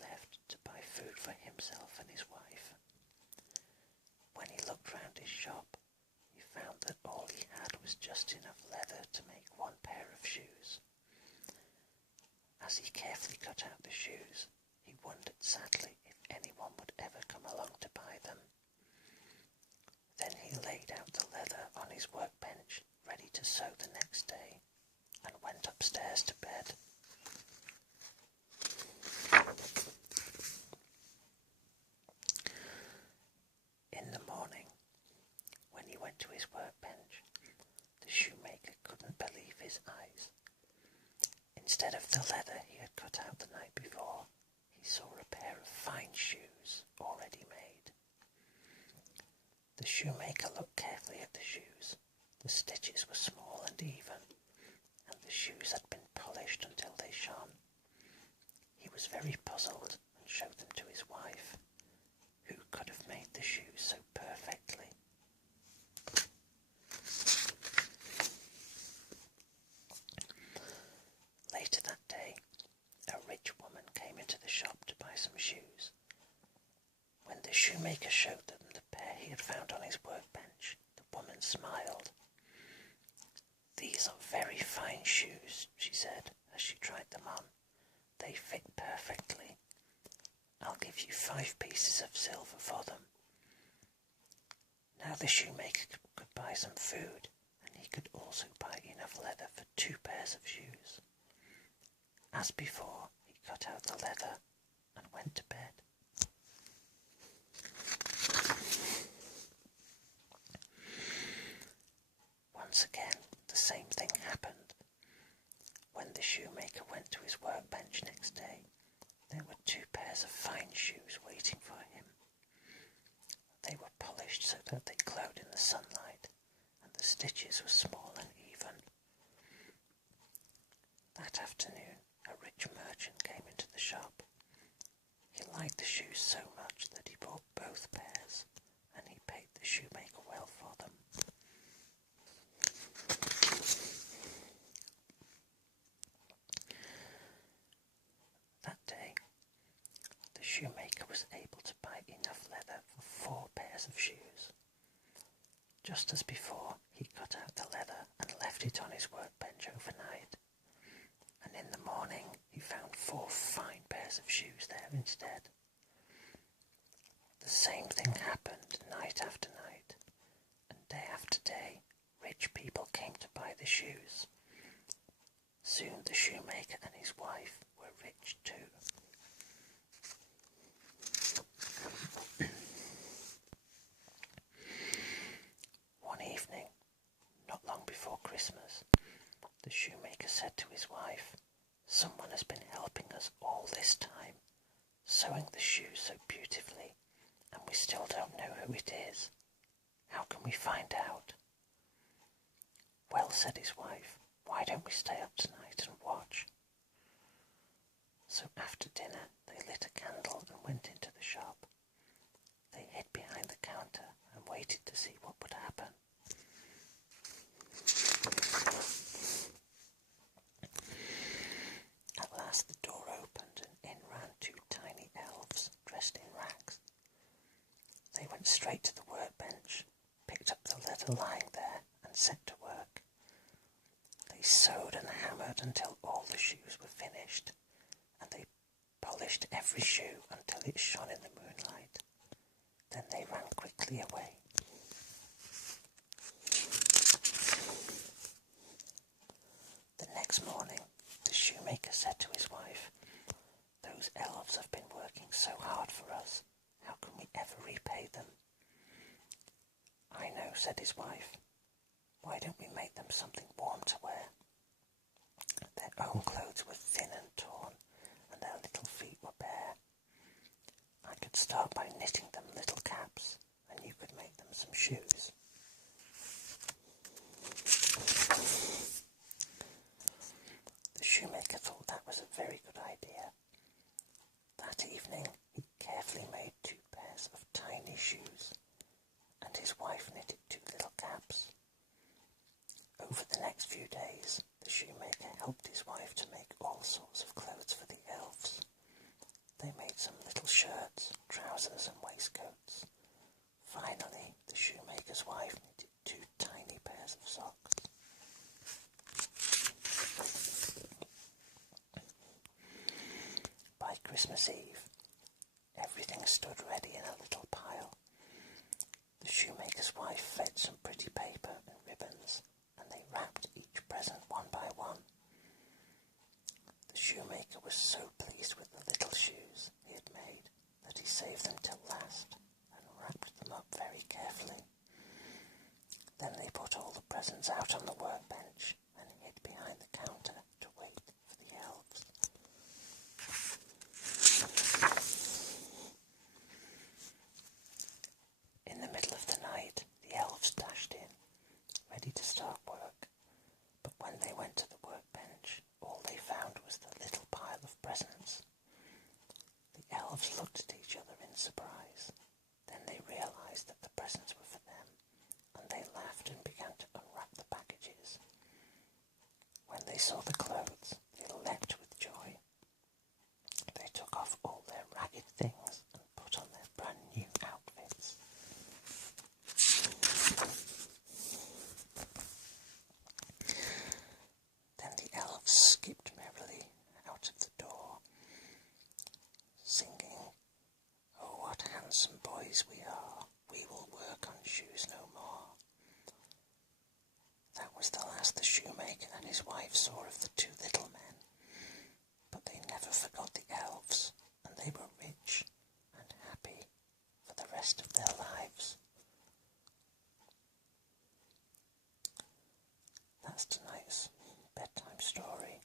left to buy food for himself and his wife. When he looked round his shop, he found that all he had was just enough leather to make one pair of shoes. As he carefully cut out the shoes, he wondered sadly if anyone would ever come along to buy them. Then he laid out the leather on his workbench, ready to sew the next day, and went upstairs to bed. In the morning, when he went to his workbench, the shoemaker couldn't believe his eyes. Instead of the leather he had cut out the night before, he saw a pair of fine shoes already made. The shoemaker looked carefully at the shoes. The stitches were small and even, and the shoes had been polished until they shone. He was very puzzled and showed them to his wife. Who could have made the shoes so perfectly? Later that day, a rich woman came into the shop to buy some shoes. When the shoemaker showed them the pair he had found on his workbench, the woman smiled. "These are very fine shoes," she said as she tried them on. "They fit perfectly. I'll give you 5 pieces of silver for them." Now the shoemaker could buy some food, and he could also buy enough leather for 2 pairs of shoes. As before, he cut out the leather and went to bed. Once again, the same thing happened. When the shoemaker went to his workbench next day, there were 2 pairs of fine shoes waiting for him. They were polished so that they glowed in the sunlight, and the stitches were small and even. That afternoon, a rich merchant came into the shop. He liked the shoes so much that he bought both pairs, and he paid the shoemaker well for them. That day, the shoemaker was able to buy enough leather for 4 pairs of shoes. Just as before, he cut out the leather and left it on his workbench overnight. And in the morning, he found 4 fine pairs of shoes there instead. The same thing happened night after night, and day after day, rich people came to buy the shoes. Soon the shoemaker and his wife were rich too. One evening, not long before Christmas, the shoemaker said to his wife, "Someone has been helping us all this time, sewing the shoes so beautifully, and we still don't know who it is. How can we find out?" "Well," said his wife, "why don't we stay up tonight and watch?" So after dinner they lit a candle and went into the shop. They hid behind the counter and waited to see what would happen. At last the door opened and in ran 2 tiny elves dressed in rags. They went straight to the workbench, picked up the leather lying there and set to work. They sewed and hammered until all the shoes were finished, and they polished every shoe until it shone in the moonlight. Then they ran quickly away. The next morning, the shoemaker said to his wife, "Those elves have been working so hard for us. How can we ever repay them?" "I know," said his wife. "Why don't we make them something warm to wear?" Their own clothes were thin and torn, and their little feet were bare. "I could start by knitting them little caps, and you could make them some shoes." The shoemaker thought that was a very good idea. That evening he carefully made 2 pairs of tiny shoes, and his wife knitted 2 little caps. Over the next few days, the shoemaker helped his wife to make all sorts of clothes for the elves. They made shirts, trousers and waistcoats. Finally, the shoemaker's wife knitted 2 tiny pairs of socks. By Christmas Eve, everything stood ready in a little pile. The shoemaker's wife fed some pretty paper and ribbons, and they wrapped each present one by one. The shoemaker was so pleased with the little shoes he had made that he saved them till last and wrapped them up very carefully. Then they put all the presents out on the workbench and hid behind the counter to wait for the elves. In the middle of the night, the elves dashed in, ready to start work, but when they went to the workbench, all they found was the little pile of presents. The elves looked at each other in surprise. Then they realised that the presents were for them, and they laughed and began to unwrap the packages. When they saw the clothes, they leapt with joy. They took off all their ragged things and put on their brand new outfits. Then the elves skipped merrily out of the door, singing, "Oh, what handsome boys we are, we will work on shoes no more." That was the last the shoemaker and his wife saw of the 2 little men, but they never forgot the elves, and they were rich and happy for the rest of their lives. That's tonight's bedtime story.